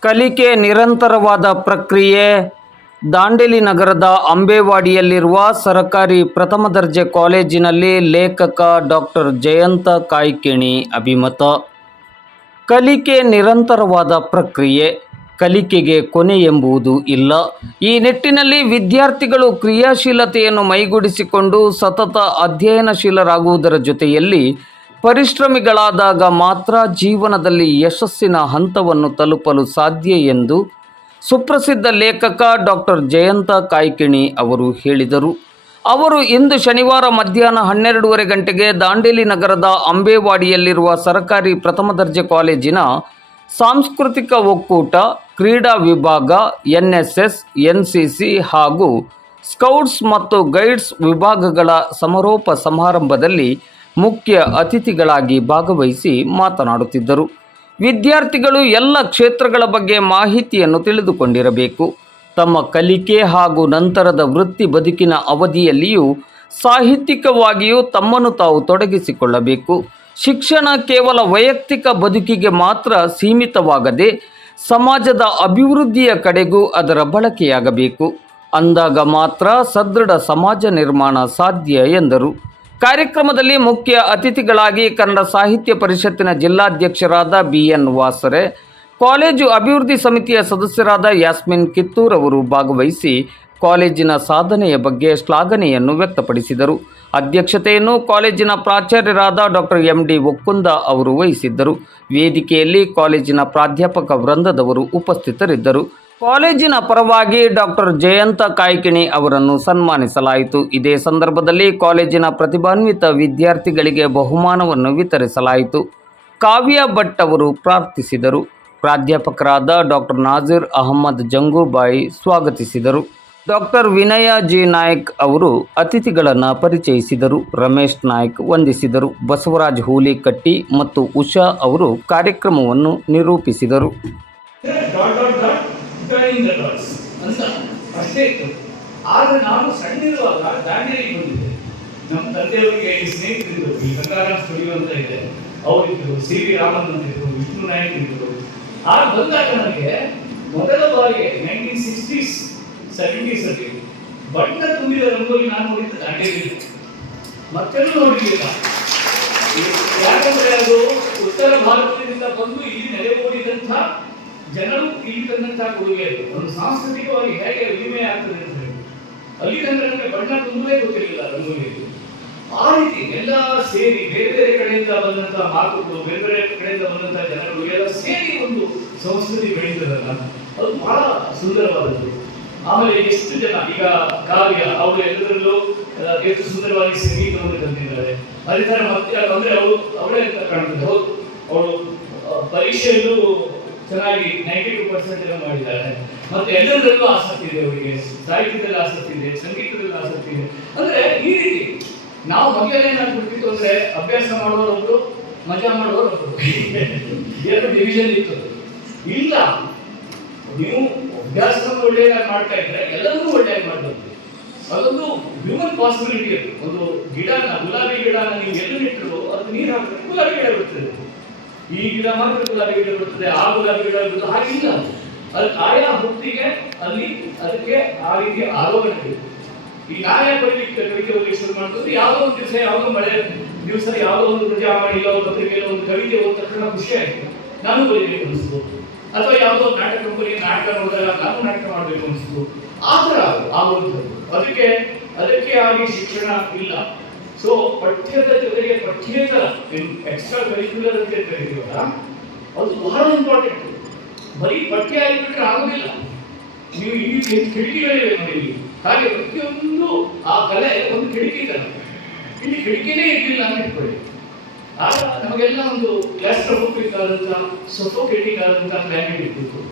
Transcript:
ಕಲಿಕೆ ನಿರಂತರವಾದ ಪ್ರಕ್ರಿಯೆ. ದಾಂಡೇಲಿ ನಗರದ ಅಂಬೇವಾಡಿಯಲ್ಲಿರುವ ಸರಕಾರಿ ಪ್ರಥಮ ದರ್ಜೆ ಕಾಲೇಜಿನಲ್ಲಿ ಲೇಖಕ ಡಾಕ್ಟರ್ ಜಯಂತ ಕಾಯ್ಕಿಣಿ ಅಭಿಮತ. ಕಲಿಕೆ ನಿರಂತರವಾದ ಪ್ರಕ್ರಿಯೆ. ಕಲಿಕೆಗೆ ಕೊನೆ ಎಂಬುದು ಇಲ್ಲ. ಈ ನಿಟ್ಟಿನಲ್ಲಿ ವಿದ್ಯಾರ್ಥಿಗಳು ಕ್ರಿಯಾಶೀಲತೆಯನ್ನು ಮೈಗೂಡಿಸಿಕೊಂಡು ಸತತ ಅಧ್ಯಯನಶೀಲರಾಗುವುದರ ಜೊತೆಯಲ್ಲಿ ಪರಿಶ್ರಮಿಗಳಾದಾಗ ಮಾತ್ರ ಜೀವನದಲ್ಲಿ ಯಶಸ್ಸಿನ ಹಂತವನ್ನು ತಲುಪಲು ಸಾಧ್ಯ ಎಂದು ಸುಪ್ರಸಿದ್ಧ ಲೇಖಕ ಡಾಕ್ಟರ್ ಜಯಂತ ಕಾಯ್ಕಿಣಿ ಅವರು ಹೇಳಿದರು. ಅವರು ಇಂದು ಶನಿವಾರ ಮಧ್ಯಾಹ್ನ ಹನ್ನೆರಡೂವರೆ ಗಂಟೆಗೆ ದಾಂಡೇಲಿ ನಗರದ ಅಂಬೇವಾಡಿಯಲ್ಲಿರುವ ಸರ್ಕಾರಿ ಪ್ರಥಮ ದರ್ಜೆ ಕಾಲೇಜಿನ ಸಾಂಸ್ಕೃತಿಕ ಒಕ್ಕೂಟ, ಕ್ರೀಡಾ ವಿಭಾಗ, ಎನ್ಎಸ್ಎಸ್, ಎನ್ಸಿಸಿ ಹಾಗೂ ಸ್ಕೌಟ್ಸ್ ಮತ್ತು ಗೈಡ್ಸ್ ವಿಭಾಗಗಳ ಸಮಾರೋಪ ಸಮಾರಂಭದಲ್ಲಿ ಮುಖ್ಯ ಅತಿಥಿಗಳಾಗಿ ಭಾಗವಹಿಸಿ ಮಾತನಾಡುತ್ತಿದ್ದರು. ವಿದ್ಯಾರ್ಥಿಗಳು ಎಲ್ಲ ಕ್ಷೇತ್ರಗಳ ಬಗ್ಗೆ ಮಾಹಿತಿಯನ್ನು ತಿಳಿದುಕೊಂಡಿರಬೇಕು. ತಮ್ಮ ಕಲಿಕೆ ಹಾಗೂ ನಂತರದ ವೃತ್ತಿ ಬದುಕಿನ ಅವಧಿಯಲ್ಲಿಯೂ ಸಾಹಿತ್ಯಿಕವಾಗಿಯೂ ತಮ್ಮನ್ನು ತಾವು ತೊಡಗಿಸಿಕೊಳ್ಳಬೇಕು. ಶಿಕ್ಷಣ ಕೇವಲ ವೈಯಕ್ತಿಕ ಬದುಕಿಗೆ ಮಾತ್ರ ಸೀಮಿತವಾಗದೆ ಸಮಾಜದ ಅಭಿವೃದ್ಧಿಯ ಕಡೆಗೂ ಅದರ ಬಳಕೆಯಾಗಬೇಕು. ಅಂದಾಗ ಮಾತ್ರ ಸದೃಢ ಸಮಾಜ ನಿರ್ಮಾಣ ಸಾಧ್ಯ ಎಂದರು. ಕಾರ್ಯಕ್ರಮದಲ್ಲಿ ಮುಖ್ಯ ಅತಿಥಿಗಳಾಗಿ ಕನ್ನಡ ಸಾಹಿತ್ಯ ಪರಿಷತ್ತಿನ ಜಿಲ್ಲಾಧ್ಯಕ್ಷರಾದ ಬಿ ಎನ್ ವಾಸರೆ, ಕಾಲೇಜು ಅಭಿವೃದ್ಧಿ ಸಮಿತಿಯ ಸದಸ್ಯರಾದ ಯಾಸ್ಮಿನ್ ಕಿತ್ತೂರ್ ಅವರು ಭಾಗವಹಿಸಿ ಕಾಲೇಜಿನ ಸಾಧನೆಯ ಬಗ್ಗೆ ಶ್ಲಾಘನೆಯನ್ನು ವ್ಯಕ್ತಪಡಿಸಿದರು. ಅಧ್ಯಕ್ಷತೆಯನ್ನು ಕಾಲೇಜಿನ ಪ್ರಾಚಾರ್ಯರಾದ ಡಾಕ್ಟರ್ ಎಂ ಡಿ ಒಕ್ಕುಂದ ಅವರು ವಹಿಸಿದ್ದರು. ವೇದಿಕೆಯಲ್ಲಿ ಕಾಲೇಜಿನ ಪ್ರಾಧ್ಯಾಪಕ ವೃಂದದವರು ಉಪಸ್ಥಿತರಿದ್ದರು. ಕಾಲೇಜಿನ ಪರವಾಗಿ ಡಾಕ್ಟರ್ ಜಯಂತ ಕಾಯ್ಕಿಣಿ ಅವರನ್ನು ಸನ್ಮಾನಿಸಲಾಯಿತು. ಇದೇ ಸಂದರ್ಭದಲ್ಲಿ ಕಾಲೇಜಿನ ಪ್ರತಿಭಾನ್ವಿತ ವಿದ್ಯಾರ್ಥಿಗಳಿಗೆ ಬಹುಮಾನವನ್ನು ವಿತರಿಸಲಾಯಿತು. ಕಾವ್ಯ ಭಟ್ ಅವರು ಪ್ರಾರ್ಥಿಸಿದರು. ಪ್ರಾಧ್ಯಾಪಕರಾದ ಡಾಕ್ಟರ್ ನಾಜೀರ್ ಅಹಮ್ಮದ್ ಜಂಗೂಬಾಯಿ ಸ್ವಾಗತಿಸಿದರು. ಡಾಕ್ಟರ್ ವಿನಯ ಜಿ ನಾಯಕ್ ಅವರು ಅತಿಥಿಗಳನ್ನು ಪರಿಚಯಿಸಿದರು. ರಮೇಶ್ ನಾಯಕ್ ವಂದಿಸಿದರು. ಬಸವರಾಜ್ ಹೂಲಿಕಟ್ಟಿ ಮತ್ತು ಉಷಾ ಅವರು ಕಾರ್ಯಕ್ರಮವನ್ನು ನಿರೂಪಿಸಿದರು. ಡಾಟ್ ದ ಅಂತ. ಅಷ್ಟೇ ಇತ್ತು. ಆದರೆ ನಾನು ಸಣ್ಣಿರುವಾಗ ದಾಂಡೇಲಿಗೆ ಬಂದಿದ್ದೆ. ನಮ್ಮ ತಂದೆಯವರಿಗೆ ಈ ಸ್ನೇಹಿತರಿದ್ರು ಈ ಗಂಗಾರಾಮ್ ಸ್ಟುಡಿಯೋ ಅಂತ ಇದೆ. ಅವರಿದ್ದರು. ಸಿ ವಿ ರಾಮನ್ ಅಂತಿದ್ರು ವಿಷ್ಣು ನಾಯಕ್ ಇದ್ದರು. ಆಗ ಬಂದಾಗ ನನಗೆ ಮೊದಲ ಬಾರಿಗೆ ನೈನ್ಟೀನ್ ಸಿಕ್ಸ್ಟೀಸ್, ಸೆವೆಂಟೀಸ್ ಅಲ್ಲಿ ಬಣ್ಣ ತುಂಬಿದ ರಂಗೋಲಿ ನಾನು ನೋಡಿದ್ದು ದಾಂಡೇಲಿ ಮತ್ತೆಲ್ಲೂ ನೋಡಿರಲಿಲ್ಲ. ಯಾಕಂದ್ರೆ ಅದು ಉತ್ತರ ಭಾರತದಿಂದ ಬಂದು ಇಲ್ಲಿ ನೆಲೆಯೂರಿದಂಥ ಜನರು ಇಲ್ಲಿ ತಂದಂತಹ ಕೊಡುಗೆ ಅದು. ಒಂದು ಸಾಂಸ್ಕೃತಿಕವಾಗಿ ಹೇಗೆ ವಿನಿಮಯ ಆಗ್ತದೆ ಅಂತ ಹೇಳಿ. ಅಲ್ಲಿ ತಂದ್ರೆ ನಮಗೆ ಬಣ್ಣ ತುಂಬಲೇ ಗೊತ್ತಿರಲಿಲ್ಲ ರಂಗೋಲಿಯಲ್ಲಿ ಆ ರೀತಿ ಎಲ್ಲ ಸೇರಿ ಬೇರೆ ಬೇರೆ ಕಡೆಯಿಂದ ಬಂದಂತಹ ಮಾತುಗಳು ಬೇರೆ ಬೇರೆ ಕಡೆಯಿಂದ ಬಂದಂತಹ ಜನಗಳು ಎಲ್ಲ ಸೇರಿ ಒಂದು ಸಂಸ್ಕೃತಿ ಬೆಳೀತದಲ್ಲ ಅದು ಬಹಳ ಸುಂದರವಾದದ್ದು. ಆಮೇಲೆ ಎಷ್ಟು ಜನ, ಈಗ ಕಾವ್ಯ, ಅವರು ಎಲ್ಲರಲ್ಲೂ ಎಷ್ಟು ಸುಂದರವಾಗಿ ಸಂಗೀತವನ್ನು ಕಲಿತಿದ್ದಾರೆ. ಅದೇ ತರ ಮತ್ತೆ ಅಂದ್ರೆ ಅವಳು ಅವಳೇ ಅಂತ ಕಾಣ್ತದೆ. ಹೌದು. ಅವಳು ಪರೀಕ್ಷೆಯಲ್ಲೂ ಚೆನ್ನಾಗಿ ನೈಂಟಿ ಪರ್ಸೆಂಟ್ ಎಲ್ಲ ಮಾಡಿದ್ದಾರೆ. ಮತ್ತೆ ಎಲ್ಲದರಲ್ಲೂ ಆಸಕ್ತಿ ಇದೆ ಅವರಿಗೆ. ಸಾಹಿತ್ಯದಲ್ಲಿ ಆಸಕ್ತಿ ಇದೆ, ಸಂಗೀತದಲ್ಲಿ ಆಸಕ್ತಿ ಇದೆ. ಅಂದ್ರೆ ಈ ರೀತಿ ನಾವು ಮೊದಲೇ ಏನಾಗ್ಬಿಡ್ತಿತ್ತು ಅಂದ್ರೆ ಅಭ್ಯಾಸ ಮಾಡುವವರೊಬ್ರು ಮಜಾ ಮಾಡುವವರೊಬ್ರು ಎರಡು ಡಿವಿಷನ್ ಇತ್ತು. ಇಲ್ಲ, ನೀವು ಅಭ್ಯಾಸ ಒಳ್ಳೆಯದಾಗಿ ಮಾಡ್ತಾ ಇದ್ರೆ ಎಲ್ಲರೂ ಒಳ್ಳೆಯಾಗಿ ಮಾಡಬೇಕು ಅದೊಂದು ಹ್ಯೂಮನ್ ಪಾಸಿಬಿಲಿಟಿ ಅದು. ಒಂದು ಗಿಡನ, ಗುಲಾಬಿ ಗಿಡನ ನೀವು ಎಲ್ಲಿ ಇಟ್ಟರು ಅದು ನೀರು ಹಾಕಿದ್ರೆ ಗುಲಾಬಿ ಗಿಡ ಬರ್ತದೆ ಈ ಗಿಡ ಮಾತ್ರ ಗುಲಾಬಿ ಗಿಡ ಬರ್ತದೆ ಆ ಗುಲಾಬಿ ಗಿಡ ಬರ್ತದೆ ಹಾಗಿಲ್ಲ ಅದು ಆಯಾ ಹುಟ್ಟಿಗೆ ಅಲ್ಲಿ ಅದಕ್ಕೆ ಆ ರೀತಿಯ ಆರೋಗ್ಯ ಈ ನಾನೇ ಬರೀಲಿಕ್ಕೆ ಕವಿತೆ ಹೋಗಿ ಶುರು ಮಾಡಿದ್ರೆ ಯಾವುದೋ ಒಂದು ದಿವಸ ಯಾವುದೋ ಮಳೆ, ದಿವಸ ಯಾವುದೋ ಒಂದು ಪ್ರಜಾ ಮಾಡಿ ಇಲ್ಲ ಒಂದು ಪತ್ರಿಕೆಯಲ್ಲಿ ಒಂದು ಕವಿತೆ ಹೋದ ತಕ್ಷಣ ಖುಷಿ ಆಯ್ತು. ನಾನು ಬರೀಲಿಕ್ಕೆ ಅನಿಸ್ತು ಅಥವಾ ಯಾವುದೋ ನಾಟಕ ಕಂಪನಿ ನಾಟಕ ನೋಡಿದಾಗ ನಾನು ನಾಟಕ ಮಾಡಬೇಕು ಅನಿಸ್ತು ಆ ಥರ ಆ ಒಂದು ಅದಕ್ಕೆ ಅದಕ್ಕೆ ಆಗಿ ಶಿಕ್ಷಣ ಇಲ್ಲ. ಸೊ ಪಠ್ಯದ ಜೊತೆಗೆ ಪಠ್ಯೇತರ ಎಕ್ಸ್ಟ್ರಾ ಕರಿಕ್ಯುಲರ್ ಅಂತ ಕರಿತೀವಲ್ಲ ಅದು ಬಹಳ ಇಂಪಾರ್ಟೆಂಟ್ ಬರೀ ಪಠ್ಯ ಆಗಿಬಿಟ್ರೆ ಆಗೋದಿಲ್ಲ. ನೀವು ಈ ಕಿಟಕಿಗಳಿವೆ ನೋಡಿ ಇಲ್ಲಿ. ಹಾಗೆ ಪ್ರತಿಯೊಂದು ಆ ಕಲೆ ಒಂದು ಕಿಟಕಿ ತರ. ಇಲ್ಲಿ ಕಿಟಕಿನೇ ಇರಲಿಲ್ಲ ಅಂತ ಇಟ್ಕೊಳ್ಳಿ ಆಗ ನಮಗೆಲ್ಲ ಒಂದು ಕ್ಲಾಸ್ಟ್ರೋಫೋಬಿಕ್ ಆದಂಥ ಸೊಫೋಕೇಟಿಕ್ ಆದಂಥ ಕ್ಲೈಮೇಟ್ ಇರ್ತಿತ್ತು.